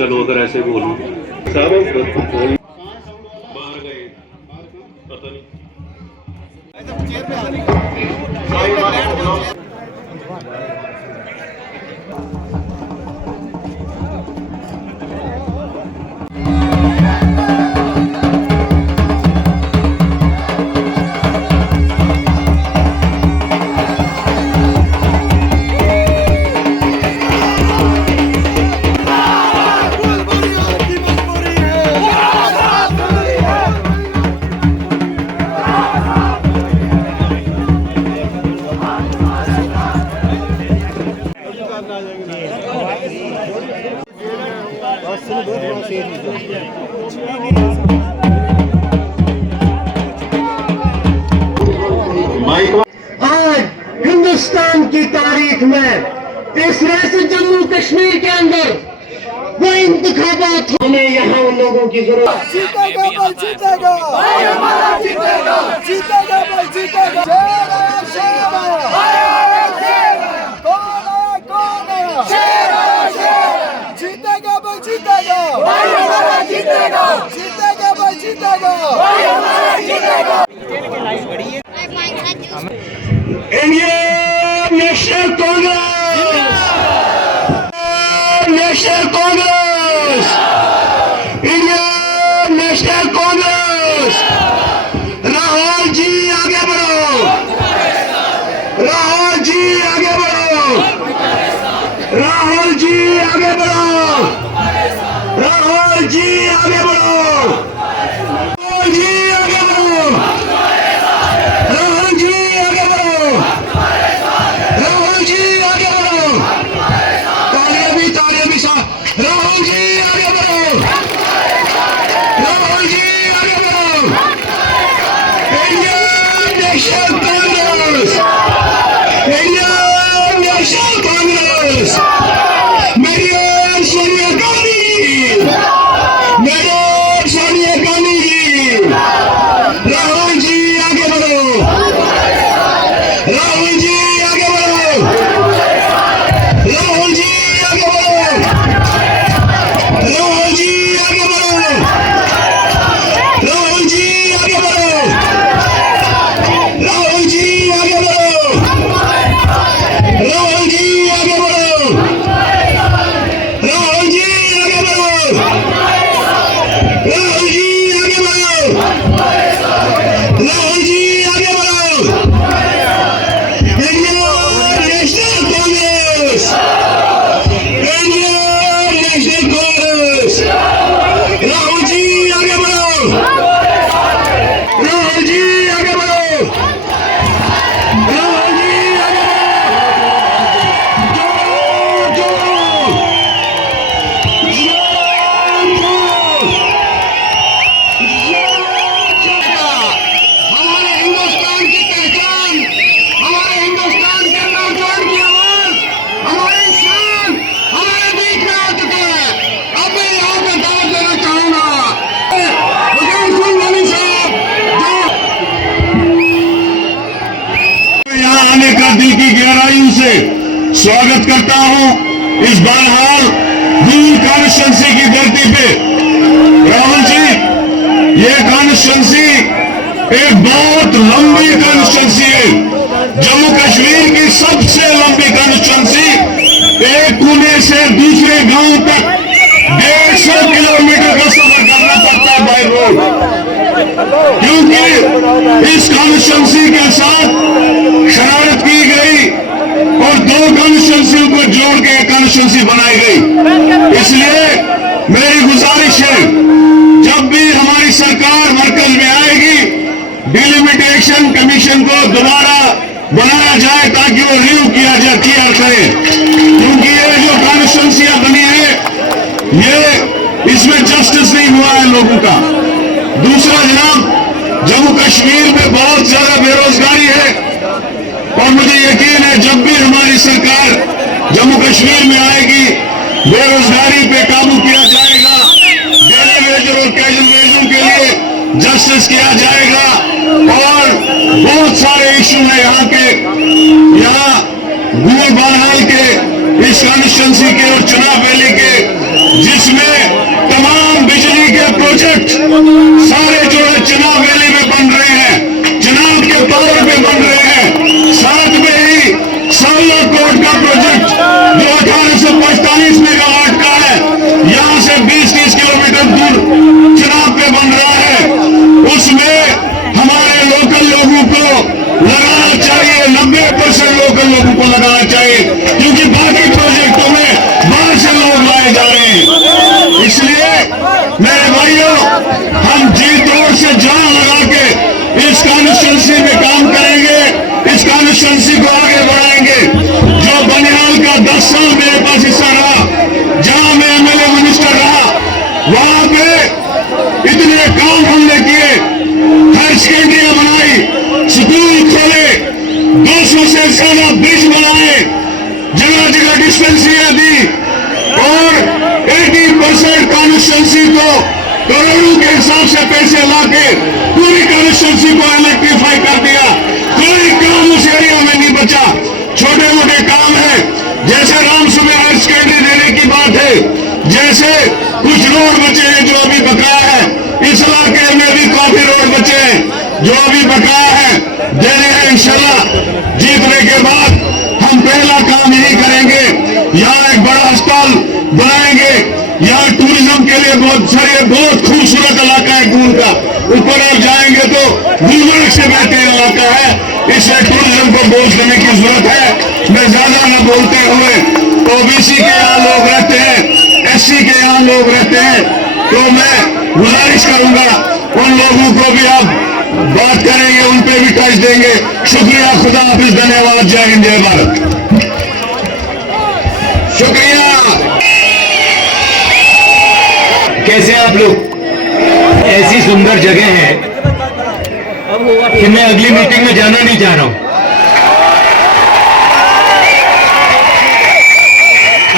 चलो अगर ऐसे बोलूं साहब बाहर गए पता नहीं। आज हिंदुस्तान की तारीख में इस रियासत जम्मू कश्मीर के अंदर वो इंतखाबात हमें यहाँ उन लोगों की जरूरत। जीतेगा भाई जीतेगा, भाई हमारा जीतेगा, जीतेगा भाई जीतेगा। शेर आया शेर आया, भाई हमारा शेर आया। कौन आया शेर आया शेर। जीतेगा भाई जीतेगा, भाई हमारा जीतेगा, जीतेगा भाई जीतेगा, भाई हमारा जीतेगा। Indian National Congress, National Congress, Indian National Congress. Rahul ji आगे बढ़ो, राहुल जी आगे बढ़ो, राहुल जी आगे बढ़ो, राहुल जी आगे बढ़ो, राहुल जी आगे बढ़ो, राहुल जी आगे बढ़ो, राहुल जी आगे बढ़ो। तालियां भी साथ। राहुल जी आगे बढ़ो, राहुल जी आगे बढ़ो। Indian National Congress, Indian National Congress. मेरी सोनिया गांधी जी, मेरी सोनिया गांधी जी। राहुल जी आगे बढ़ो, राहुल जी आगे बढ़ो, राहुल जी आगे बढ़ो, राहुल जी आगे बढ़ो, राहुल जी आगे बढ़ो, राहुल जी आगे बढ़ो, राहुल जी आगे बढ़ो, राहुल जी आगे बढ़ो, राहुल जी आगे बढ़ो, राहुल जी आगे बढ़ो। Indian National Congress, Indian National Congress. Rahul ji आगे बढ़ो, राहुल जी आगे बढ़ो, राहुल जी आगे बढ़ो। जोरो, जोरो, हमारे हिंदुस्तान की पहचान, हमारे हिंदुस्तान के नौजवान की आवाज, हमारी शान हमारे बीच में आ चुके हैं। अब मैं यहाँ पे दावत देना चाहूंगा हुसैन सिंह अली साहब, जो यहाँ आने का दिल की गहराइयों से स्वागत करता हूँ इस बहरहाल दूर कॉन्स्टिट्यूंसी की धरती पे। राहुल जी, ये कॉन्स्टिट्यूंसी एक बहुत लंबी कॉन्स्टिट्यूंसी है, जम्मू कश्मीर की सबसे लंबी कॉन्स्टिट्यूंसी। एक कोने से दूसरे गांव तक 150 किलोमीटर का सफर करना पड़ता है बाय रोड, क्योंकि इस कॉन्स्टिट्यूंसी के साथ शरारत की गई और दो कॉन्स्टिट्यूंसियों को जोड़ के एक कॉन्स्टिट्यूंसी बनाई गई। इसलिए मेरी गुजारिश है, जब भी हमारी सरकार मरकज में आएगी, डिलिमिटेशन कमीशन को दोबारा बनाया जाए ताकि वो रिव्यू किया करे, क्योंकि ये जो कॉन्स्टिट्यूंसियां बनी है ये इसमें जस्टिस नहीं हुआ है लोगों का। दूसरा जनाब, जम्मू कश्मीर में बहुत ज्यादा बेरोजगारी है और मुझे यकीन है जब भी हमारी सरकार जम्मू कश्मीर में आएगी बेरोजगारी पे काबू किया जाएगा, डेली वेजर और कैजुअल वेजरों के लिए जस्टिस किया जाएगा और बहुत सारे इशू है यहाँ के, यहाँ गुल बहरहाल के, इस कॉन्स्टिट्यूंसी के और चुनाव वैली के जिसमें तमाम बिजली के प्रोजेक्ट सारे जो है चिनाब वैली में बन रहे हैं, चिनाब के पावर में बन रहे हैं। साथ में ही 16 करोड़ का प्रोजेक्ट जो 1845 मेगावाट का है, यहां से 20-30 किलोमीटर दूर चिनाब पे बन रहा है। उसमें हमारे लोकल लोगों को लगाना चाहिए, 90% लोकल लोगों को लगाना चाहिए, क्योंकि बाकी प्रोजेक्टों में बाहर से लोग लाए जा रहे हैं। इसलिए मेरे भाइयों, हम जी तोड़ से जान लगा के इस कॉन्स्टिट्यूंसी में काम करेंगे, इस कॉन्स्टिट्यूंसी को आगे बढ़ाएंगे। जो बनिहाल का 10 साल मेरे पास हिस्सा रहा, जहां मैं एमएलए मिनिस्टर रहा, वहां पे इतने काम हमने किए, हायर सेकेंडरियां बनाई, स्कूल खोले, 200 से ज्यादा ब्रिज बनाए, जगह जगह डिस्पेंसरियां दी और 80% कॉन्स्टिट्यूंसी को करोड़ों के हिसाब से पैसे लाके पूरी कॉन्स्टिट्यूंसी को इलेक्ट्रीफाई कर दिया। कोई काम उस एरिया में नहीं बचा। छोटे मोटे काम है, जैसे रामसुबह हायर सेकेंडरी देने की बात है, जैसे कुछ रोड बचे हैं जो अभी बकाया है, इस इलाके में भी काफी रोड बचे हैं जो अभी बकाया है, देने हैं। इंशाल्लाह जीतने के बाद हम पहला काम यही करेंगे, यहाँ एक बड़ा अस्पताल बनाएंगे। यहाँ टूरिज्म के लिए बहुत खूबसूरत इलाका है गूल का, ऊपर आप जाएंगे तो गुलमर्ग से बेहतर इलाका है, इसलिए टूरिज्म को बोझ देने की जरूरत है। मैं ज्यादा न बोलते हुए, ओबीसी के यहाँ लोग रहते हैं, एससी के यहाँ लोग रहते हैं, तो मैं गुजारिश करूंगा उन लोगों को भी आप बात करेंगे, उन पे भी टच देंगे। शुक्रिया, खुदा हाफिज, धन्यवाद, जय हिंद, जय भारत। शुक्रिया। कैसे आप लोग? ऐसी सुंदर जगह है कि मैं अगली मीटिंग में जाना नहीं चाह रहा हूं।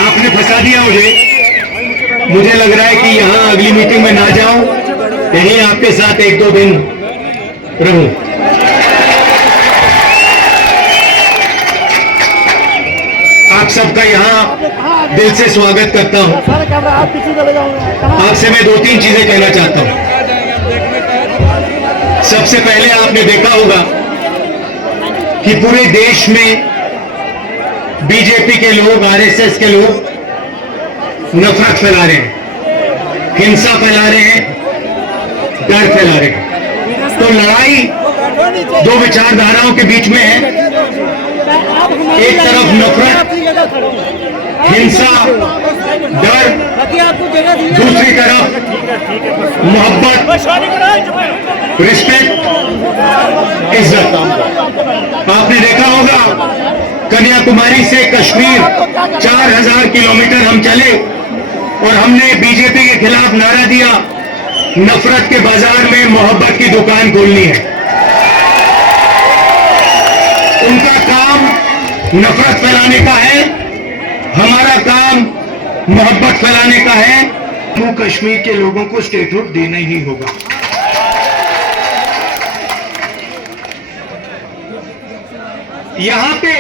आपने फंसा दिया मुझे लग रहा है कि यहां अगली मीटिंग में ना जाऊं, यहीं आपके साथ 1-2 दिन रहूं। आप सबका यहां दिल से स्वागत करता हूं। आपसे मैं 2-3 चीजें कहना चाहता हूं। सबसे पहले आपने देखा होगा कि पूरे देश में बीजेपी के लोग, आरएसएस के लोग नफरत फैला रहे हैं, हिंसा फैला रहे हैं, डर फैला रहे हैं। तो लड़ाई 2 विचारधाराओं के बीच में है। एक तरफ नफरत, हिंसा, डर, दूसरी तरफ मोहब्बत, रिस्पेक्ट, इज्जत। आपने देखा होगा कन्याकुमारी से कश्मीर 4000 किलोमीटर हम चले और हमने बीजेपी के खिलाफ नारा दिया, नफरत के बाजार में मोहब्बत की दुकान खोलनी है। उनका काम नफरत फैलाने का है, हमारा काम मोहब्बत फैलाने का है। जम्मू कश्मीर के लोगों को स्टेटहुड देना ही होगा। यहां पे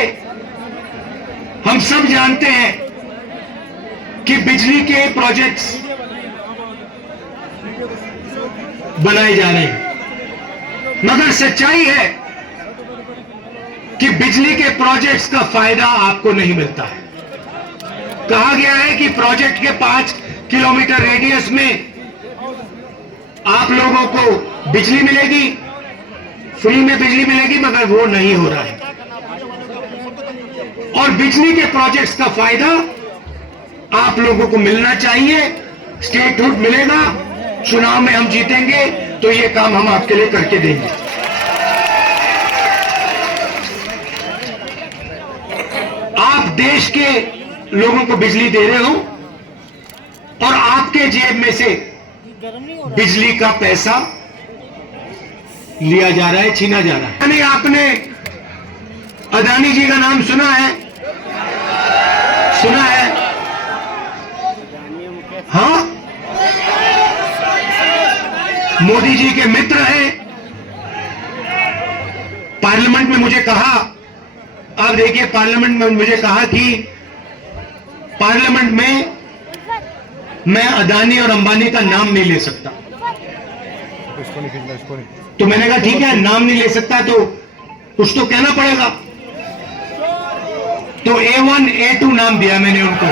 हम सब जानते हैं कि बिजली के प्रोजेक्ट्स बनाए जा रहे हैं, मगर सच्चाई है कि बिजली के प्रोजेक्ट्स का फायदा आपको नहीं मिलता है। कहा गया है कि प्रोजेक्ट के 5 किलोमीटर रेडियस में आप लोगों को बिजली मिलेगी, फ्री में बिजली मिलेगी, मगर वो नहीं हो रहा है। और बिजली के प्रोजेक्ट्स का फायदा आप लोगों को मिलना चाहिए। स्टेटहुड मिलेगा, चुनाव में हम जीतेंगे तो ये काम हम आपके लिए करके देंगे। आप देश के लोगों को बिजली दे रहे हो और आपके जेब में से बिजली का पैसा लिया जा रहा है, छीना जा रहा है। यानी आपने अदानी जी का नाम सुना है? सुना है? हाँ, मोदी जी के मित्र हैं। पार्लियामेंट में मुझे कहा, आप देखिए, पार्लियामेंट में मुझे कहा कि पार्लियामेंट में मैं अदानी और अंबानी का नाम नहीं ले सकता। तो मैंने कहा ठीक है, नाम नहीं ले सकता तो कुछ तो कहना पड़ेगा। तो A1 A2 नाम दिया मैंने उनको।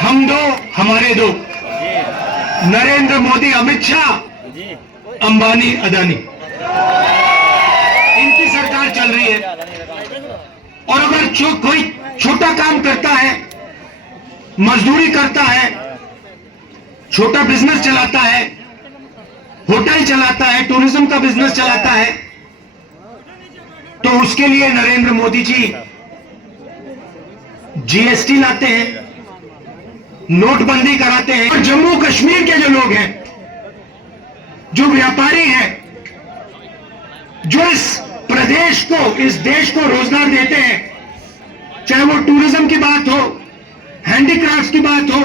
हम दो, हमारे दो, नरेंद्र मोदी, अमित शाह, अंबानी, अदानी, इनकी सरकार चल रही है। और अगर कोई छोटा काम करता है, मजदूरी करता है, छोटा बिजनेस चलाता है, होटल चलाता है, टूरिज्म का बिजनेस चलाता है, तो उसके लिए नरेंद्र मोदी जी GST लाते हैं, नोटबंदी कराते हैं। और जम्मू कश्मीर के जो लोग हैं, जो व्यापारी हैं, जो इस प्रदेश को, इस देश को रोजगार देते हैं, चाहे वो टूरिज्म की बात हो, हैंडीक्राफ्ट की बात हो,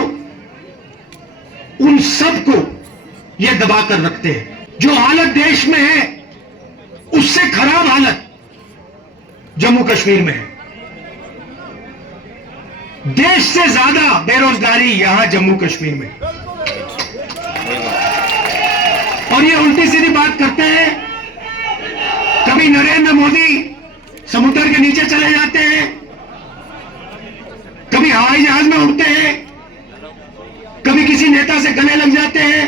उन सबको ये दबा कर रखते हैं। जो हालत देश में है उससे खराब हालत जम्मू कश्मीर में है। देश से ज्यादा बेरोजगारी यहां जम्मू कश्मीर में। और ये उल्टी सीधी बात करते हैं। कभी नरेंद्र मोदी समुद्र के नीचे चले जाते हैं, कभी हवाई जहाज में उड़ते हैं, कभी किसी नेता से गले लग जाते हैं,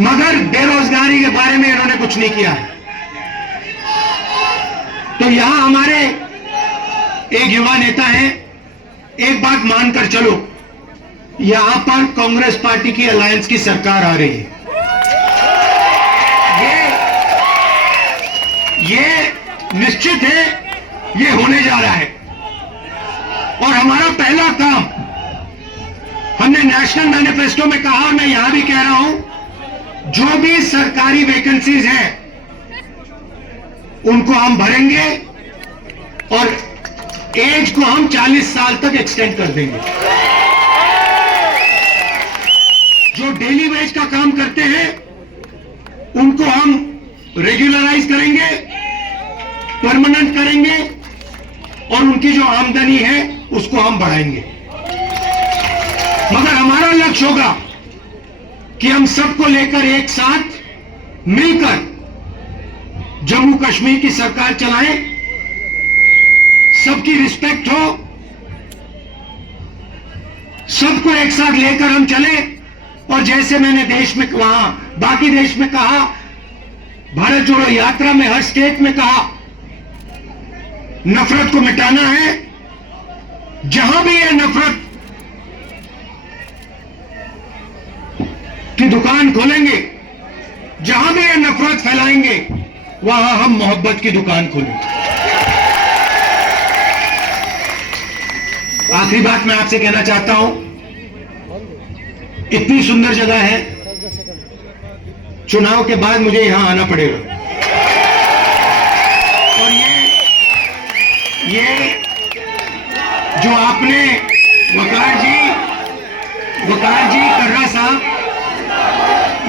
मगर बेरोजगारी के बारे में इन्होंने कुछ नहीं किया है। तो यहां हमारे एक युवा नेता हैं, एक बात मानकर चलो, यहां पर कांग्रेस पार्टी की अलायंस की सरकार आ रही है। ये निश्चित है, ये होने जा रहा है। और हमारा पहला काम, हमने नेशनल मैनिफेस्टो में कहा, और मैं यहां भी कह रहा हूं, जो भी सरकारी वैकेंसीज हैं उनको हम भरेंगे और एज को हम 40 साल तक एक्सटेंड कर देंगे। जो डेली वेज का काम करते हैं उनको हम रेगुलराइज करेंगे, परमानेंट करेंगे, और उनकी जो आमदनी है उसको हम बढ़ाएंगे। मगर हमारा लक्ष्य होगा कि हम सबको लेकर एक साथ मिलकर जम्मू कश्मीर की सरकार चलाएं, सबकी रिस्पेक्ट हो, सबको एक साथ लेकर हम चले। और जैसे मैंने देश में कहा, बाकी देश में कहा, भारत जोड़ो यात्रा में हर स्टेट में कहा, नफरत को मिटाना है। जहां भी ये नफरत की दुकान खोलेंगे, जहां भी ये नफरत फैलाएंगे, वहां हम मोहब्बत की दुकान खोलेंगे। आखिरी बात मैं आपसे कहना चाहता हूं, इतनी सुंदर जगह है, चुनाव के बाद मुझे यहां आना पड़ेगा। और ये जो आपने वकार जी कर्रा साहब,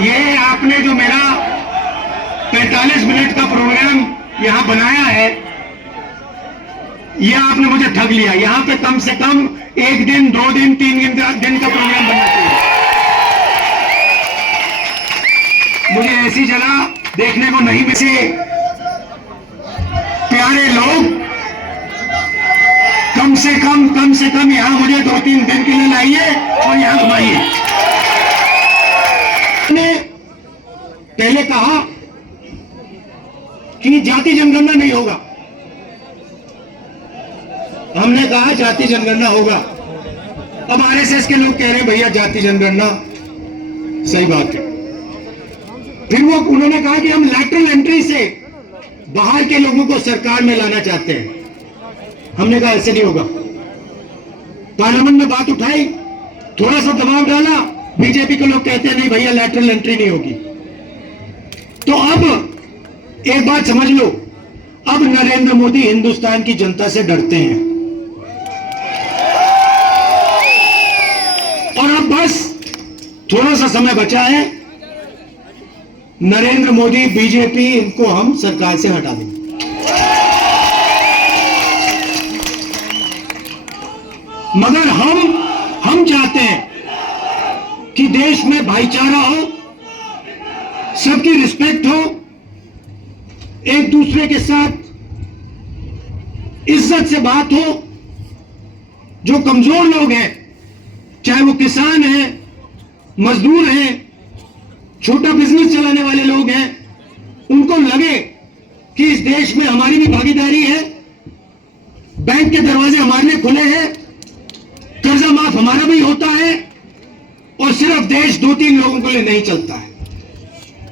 ये आपने जो मेरा 45 मिनट का प्रोग्राम यहां बनाया है, ये आपने मुझे ठग लिया। यहां पे कम से कम 1 दिन, 2 दिन, 3 दिन का प्रोग्राम बनना चाहिए। मुझे ऐसी जगह देखने को नहीं मिली। प्यारे लोग, कम से कम यहां मुझे 2-3 दिन के लिए लाइए और यहां घुमाइए। मैंने पहले कहा कि जाति जनगणना नहीं होगा, हमने कहा जाति जनगणना होगा। अब RSS के लोग कह रहे हैं भैया जाति जनगणना सही बात है। फिर उन्होंने कहा कि हम लैटरल एंट्री से बाहर के लोगों को सरकार में लाना चाहते हैं। हमने कहा ऐसे नहीं होगा। पार्लियामेंट में बात उठाई, थोड़ा सा दबाव डाला, बीजेपी के लोग कहते हैं नहीं भैया लैटरल एंट्री नहीं होगी। तो अब एक बात समझ लो, अब नरेंद्र मोदी हिंदुस्तान की जनता से डरते हैं और अब बस थोड़ा सा समय बचा है, नरेंद्र मोदी, बीजेपी, इनको हम सरकार से हटा देंगे। मगर हम चाहते हैं कि देश में भाईचारा हो, सबकी रिस्पेक्ट हो, एक दूसरे के साथ इज्जत से बात हो। जो कमजोर लोग हैं, चाहे वो किसान हैं, मजदूर हैं, छोटा बिजनेस चलाने वाले लोग हैं, उनको लगे कि इस देश में हमारी भी भागीदारी है, बैंक के दरवाजे हमारे लिए खुले हैं, कर्जा माफ हमारा भी होता है, और सिर्फ देश 2-3 लोगों के लिए नहीं चलता है।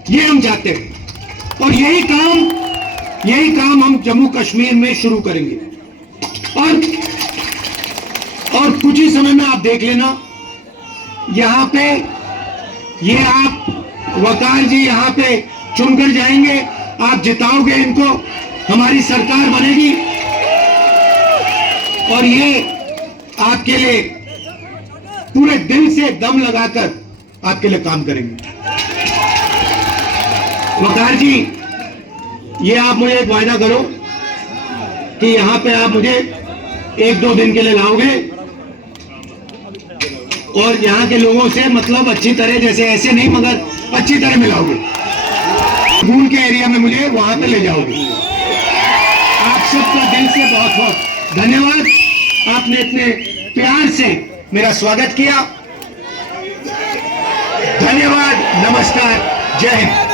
ये हम चाहते हैं और यही काम हम जम्मू कश्मीर में शुरू करेंगे। और कुछ ही समय में आप देख लेना, यहां पे ये आप वकार जी यहां पे चुनकर जाएंगे, आप जिताओगे इनको, हमारी सरकार बनेगी और ये आपके लिए पूरे दिल से दम लगाकर आपके लिए काम करेंगे। वकार जी, ये आप मुझे एक वायदा करो कि यहां पे आप मुझे 1-2 दिन के लिए लाओगे और यहाँ के लोगों से मतलब अच्छी तरह, जैसे ऐसे नहीं मगर अच्छी तरह मिलाओगे, स्कूल के एरिया में मुझे वहां पे ले जाओगे। आप सबका दिल से बहुत बहुत धन्यवाद, आपने इतने प्यार से मेरा स्वागत किया। धन्यवाद, नमस्कार, जय हिंद।